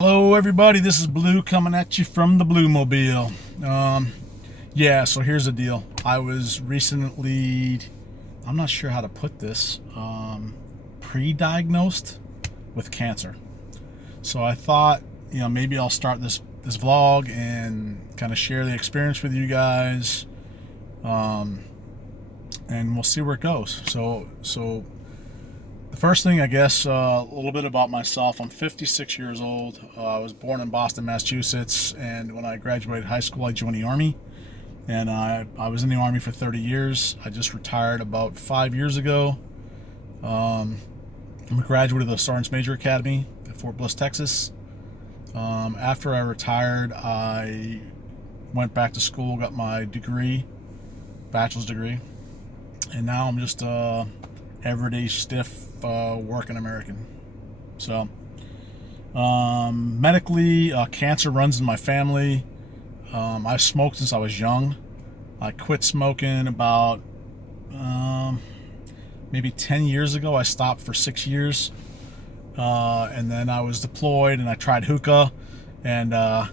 Hello everybody, this is Blue coming at you from the Blue Mobile. Yeah, so here's the deal. I was recently, I'm not sure how to put this, pre-diagnosed with cancer. So I thought, maybe I'll start this vlog and kind of share the experience with you guys, and we'll see where it goes. So the first thing, I guess, a little bit about myself. I'm 56 years old. I was born in Boston, Massachusetts, and when I graduated high school, I joined the Army. And I was in the Army for 30 years. I just retired about 5 years ago. I'm a graduate of the Sergeant's Major Academy at Fort Bliss, Texas. After I retired, I went back to school, got my degree, bachelor's degree, and now I'm just everyday stiff working American. So medically, cancer runs in my family. I've smoked since I was young. I quit smoking about maybe 10 years ago. I stopped for 6 years, and then I was deployed and I tried hookah, and I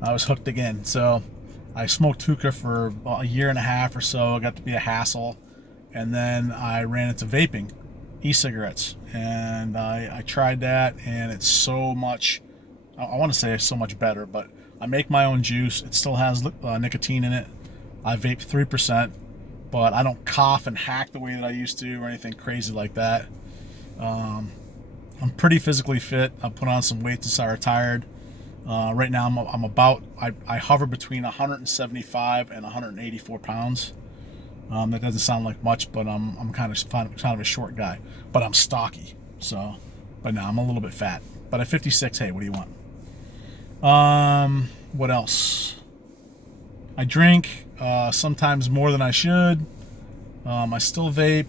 was hooked again. So I smoked hookah for about a year and a half or so. It got to be a hassle. And then I ran into vaping, e-cigarettes, and I tried that, and it's so much, I want to say it's so much better, but I make my own juice. It still has nicotine in it. I vape 3%, but I don't cough and hack the way that I used to or anything crazy like that. I'm pretty physically fit. I put on some weight since I retired. Right now I hover between 175 and 184 pounds. That doesn't sound like much, but I'm kind of a short guy, but I'm stocky. So, but now I'm a little bit fat. But at 56, hey, what do you want? What else? I drink sometimes more than I should. I still vape.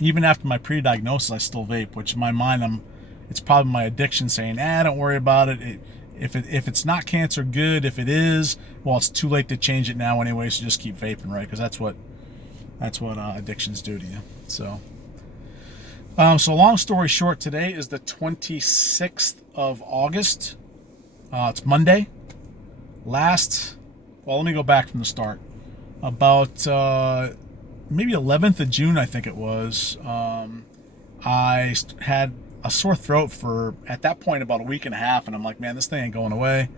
Even after my pre-diagnosis, I still vape, which in my mind, it's probably my addiction saying, don't worry about it. If it's not cancer, good. If it is, well, it's too late to change it now anyway, so just keep vaping, right? Because that's what addictions do to you. So long story short, today is the 26th of August. It's Monday. Let me go back from the start. About maybe 11th of June, I think it was, I had a sore throat for, at that point, about a week and a half, and I'm like, man, this thing ain't going away.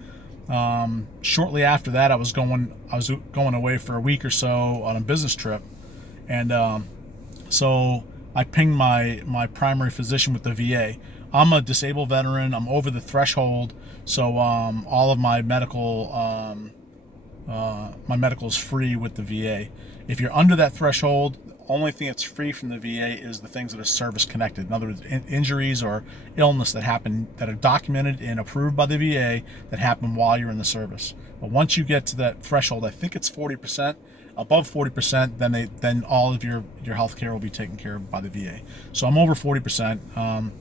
Shortly after that, I was going away for a week or so on a business trip, and so I pinged my primary physician with the VA. I'm a disabled veteran. I'm over the threshold, so all of my medical is free with the VA. If you're under that threshold, only thing that's free from the VA is the things that are service connected. In other words, injuries or illness that happen, that are documented and approved by the VA, that happen while you're in the service. But once you get to that threshold, I think it's 40%. Above 40%, then all of your health care will be taken care of by the VA. So I'm over 40%.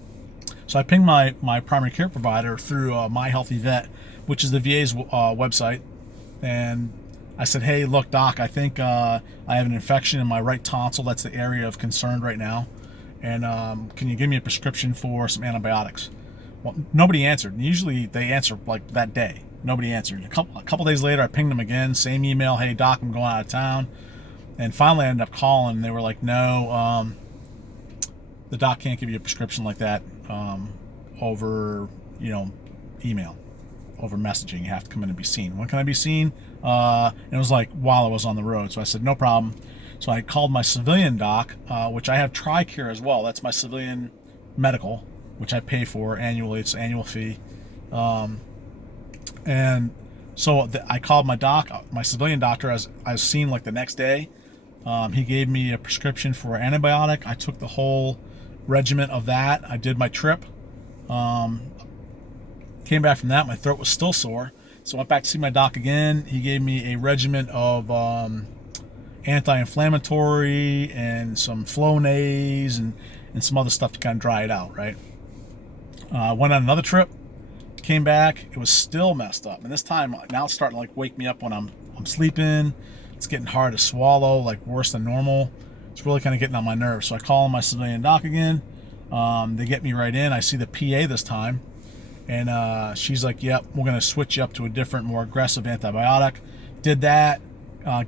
So I pinged my primary care provider through My Healthy Vet, which is the VA's website, and I said, hey, look, doc, I think I have an infection in my right tonsil. That's the area of concern right now. And can you give me a prescription for some antibiotics? Well, nobody answered. Usually they answer like that day. Nobody answered. A couple days later, I pinged them again. Same email. Hey, doc, I'm going out of town. And finally, I ended up calling. And they were like, no, the doc can't give you a prescription like that over, email, over messaging. You have to come in and be seen. When can I be seen? And it was like while I was on the road. So I said, no problem. So I called my civilian doc, which I have TRICARE as well. That's my civilian medical, which I pay for annually. It's an annual fee. And so I called my civilian doctor, as I was seen like the next day. He gave me a prescription for antibiotic. I took the whole regimen of that. I did my trip. Came back from that. My throat was still sore. So I went back to see my doc again. He gave me a regimen of anti-inflammatory and some Flonase and some other stuff to kind of dry it out, right? Went on another trip, came back. It was still messed up. And this time, now it's starting to like wake me up when I'm sleeping. It's getting hard to swallow, like worse than normal. It's really kind of getting on my nerves. So I call my civilian doc again. They get me right in. I see the PA this time, and she's like, yep, we're going to switch you up to a different, more aggressive antibiotic. Did that,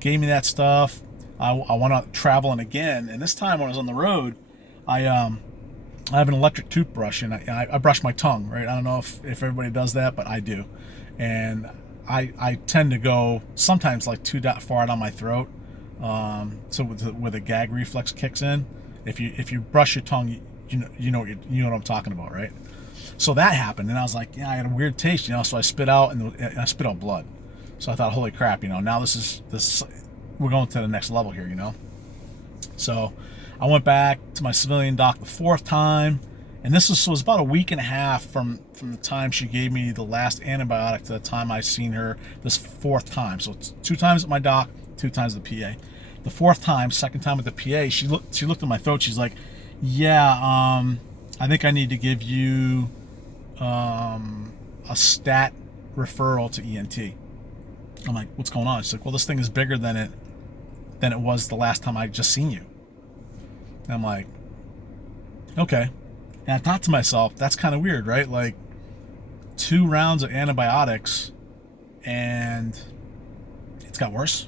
gave me that stuff. I went out traveling again, and this time when I was on the road, I have an electric toothbrush, and I brush my tongue, right? I don't know if everybody does that, but I do. And I tend to go sometimes like too far down my throat, so with a gag reflex kicks in. If you brush your tongue, you know what I'm talking about, right? So that happened, and I was like, yeah, I had a weird taste, so I spit out, and I spit out blood. So I thought, holy crap, now this we're going to the next level here, So I went back to my civilian doc the fourth time, and this was about a week and a half from the time she gave me the last antibiotic to the time I seen her this fourth time. So it's 2 times at my doc, 2 times at the PA. The fourth time, second time at the PA, she looked at my throat. She's like, yeah, I think I need to give you a stat referral to ENT. I'm like, what's going on? She's like, well, this thing is bigger than it was the last time I just seen you. And I'm like, okay. And I thought to myself, that's kind of weird, right? Like 2 rounds of antibiotics and it's got worse.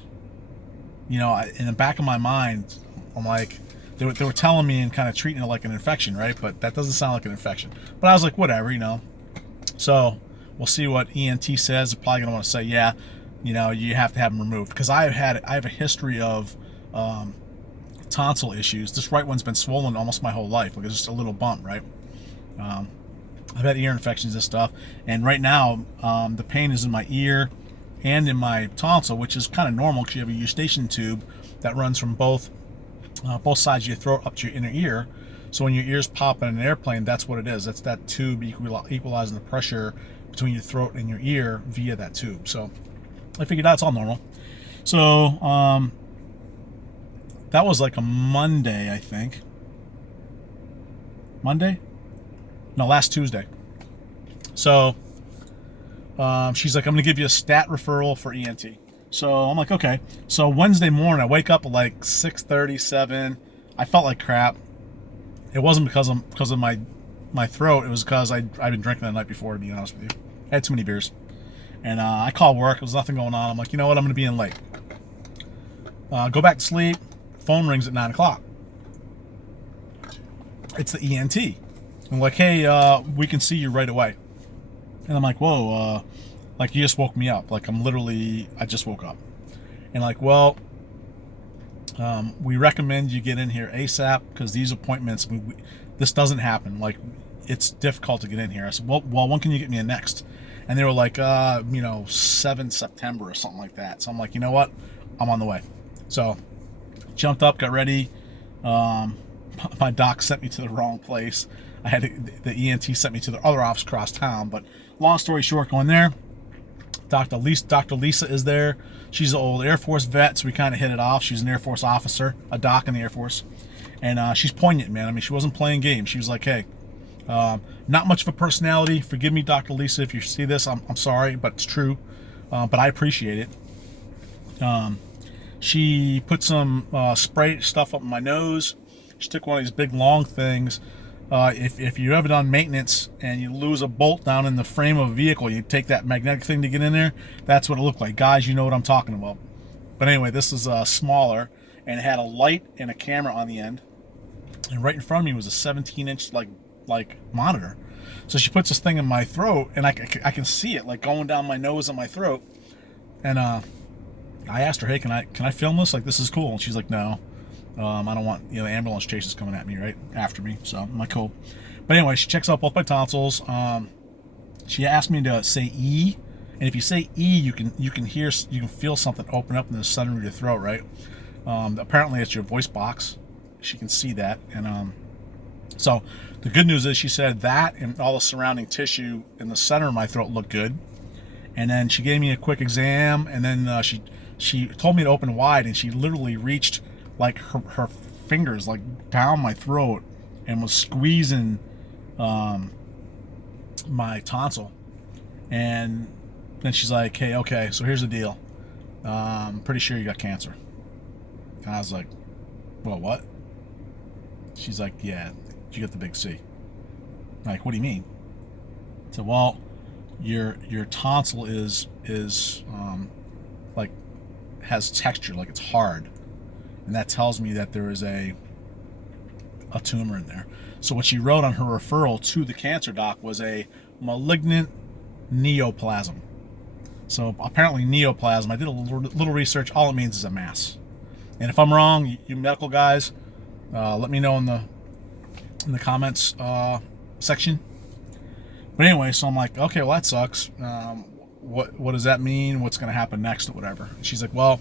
In the back of my mind, I'm like, they were telling me and kind of treating it like an infection, right? But that doesn't sound like an infection. But I was like, whatever, So we'll see what ENT says. They're probably going to want to say, yeah, you have to have them removed. Because I have a history of tonsil issues. This right one's been swollen almost my whole life. Like it's just a little bump, right? I've had ear infections and stuff. And right now, the pain is in my ear and in my tonsil, which is kind of normal because you have a eustachian tube that runs from both sides of your throat up to your inner ear. So when your ears pop in an airplane, that's what it is. That's that tube equalizing the pressure between your throat and your ear via that tube. So I figured that's all normal. So that was like a Monday, I think. Monday? No, last Tuesday. So she's like, I'm going to give you a stat referral for ENT. So I'm like, okay. So Wednesday morning, I wake up at like 6:37. I felt like crap. It wasn't because of my throat. It was because I'd been drinking the night before, to be honest with you. I had too many beers. And I called work. There was nothing going on. I'm like, you know what? I'm going to be in late. Go back to sleep. Phone rings at 9 o'clock. It's the ENT. I'm like, hey, we can see you right away. And I'm like, whoa, like you just woke me up. Like I just woke up. And like, well, we recommend you get in here ASAP because these appointments, this doesn't happen. Like it's difficult to get in here. I said, well, when can you get me in next? And they were like, 7 September or something like that. So I'm like, you know what? I'm on the way. So jumped up, got ready. My doc sent me to the wrong place. The ENT sent me to the other office across town. But long story short, going there, Dr. Lisa is there. She's an old Air Force vet, so we kind of hit it off. She's an Air Force officer, a doc in the Air Force. And she's poignant, man. I mean, she wasn't playing games. She was like, hey, not much of a personality. Forgive me, Dr. Lisa, if you see this. I'm sorry, but it's true. But I appreciate it. She put some spray stuff up my nose. She took one of these big long things. If you ever done maintenance and you lose a bolt down in the frame of a vehicle, you take that magnetic thing to get in there. That's what it looked like. Guys, you know what I'm talking about. But anyway, this is smaller, and it had a light and a camera on the end. And right in front of me was a 17-inch like monitor. So she puts this thing in my throat, and I can see it like going down my nose and my throat. And I asked her, hey, can I film this? Like, this is cool. And she's like, no. I don't want ambulance chases coming at me right after me. So I'm like, cool. But anyway, she checks out both my tonsils. She asked me to say E, and if you say E, you can feel something open up in the center of your throat, right? Apparently, it's your voice box. She can see that, and so the good news is she said that and all the surrounding tissue in the center of my throat looked good. And then she gave me a quick exam, and then she told me to open wide, and she literally reached like her fingers like down my throat and was squeezing my tonsil. And then she's like, hey, okay, so here's the deal. I'm pretty sure you got cancer. And I was like, well, what? She's like, yeah, you got the big C. Like, what do you mean? So, well, your tonsil is like has texture, like it's hard, and that tells me that there is a tumor in there. So what she wrote on her referral to the cancer doc was a malignant neoplasm. So apparently neoplasm, I did a little research, all it means is a mass. And if I'm wrong, you medical guys, let me know in the comments section. But anyway, so I'm like, okay, well that sucks. What does that mean? What's going to happen next or whatever? And she's like, well,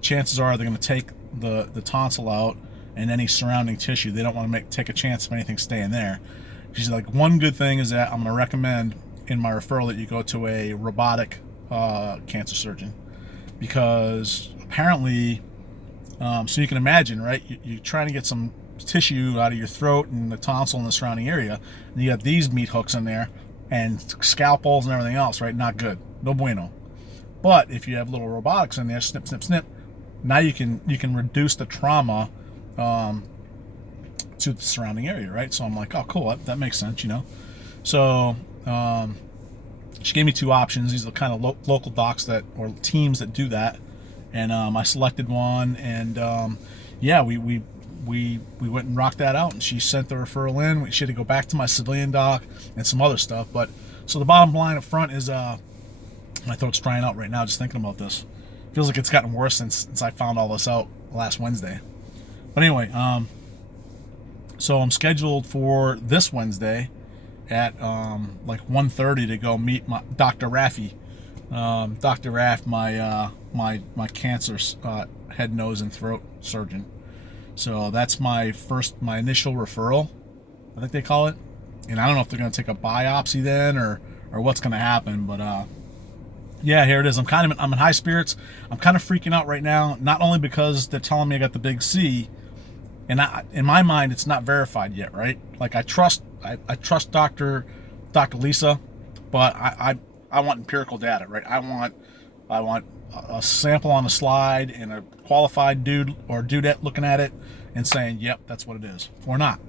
chances are they're going to take the tonsil out and any surrounding tissue. They don't want to take a chance of anything staying there. She's like, one good thing is that I'm going to recommend in my referral that you go to a robotic cancer surgeon, because apparently, so you can imagine, right? You're trying to get some tissue out of your throat and the tonsil and the surrounding area, and you have these meat hooks in there and scalpels and everything else, right? Not good, no bueno. But if you have little robotics in there, snip, snip, snip, now you can reduce the trauma to the surrounding area, right? So I'm like, oh, cool, that makes sense, So she gave me two options. These are the kind of local docs or teams that do that, and I selected one, and we went and rocked that out, and she sent the referral in. She had to go back to my civilian doc and some other stuff. But so the bottom line up front is my throat's drying out right now just thinking about this. Feels like it's gotten worse since I found all this out last Wednesday. But anyway, so I'm scheduled for this Wednesday at like 1:30 to go meet my Dr. Raffi. Dr. Raff, my cancer head, nose, and throat surgeon. So that's my initial referral, I think they call it. And I don't know if they're going to take a biopsy then or what's going to happen. But yeah, here it is. I'm in high spirits. I'm kind of freaking out right now, not only because they're telling me I got the big C, and in my mind it's not verified yet, right? Like I trust Dr. Lisa, but I want empirical data, right? I want a sample on a slide and a qualified dude or dudette looking at it and saying, yep, that's what it is, or not.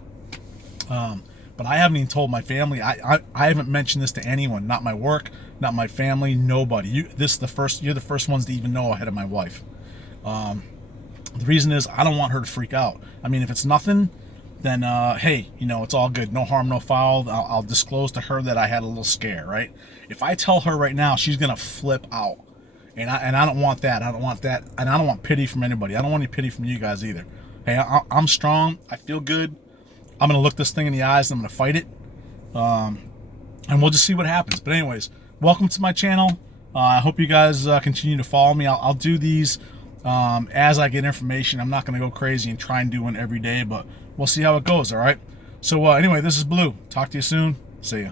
But I haven't even told my family. I haven't mentioned this to anyone, not my work, not my family, nobody. You're the first ones to even know ahead of my wife. The reason is I don't want her to freak out. I mean, if it's nothing, then hey, it's all good, no harm, no foul. I'll disclose to her that I had a little scare, right? If I tell her right now, she's gonna flip out. And I don't want that. I don't want that. And I don't want pity from anybody. I don't want any pity from you guys either. Hey, I'm strong. I feel good. I'm going to look this thing in the eyes and I'm going to fight it. And we'll just see what happens. But anyways, welcome to my channel. I hope you guys continue to follow me. I'll do these as I get information. I'm not going to go crazy and try and do one every day, but we'll see how it goes, all right? So anyway, this is Blue. Talk to you soon. See ya.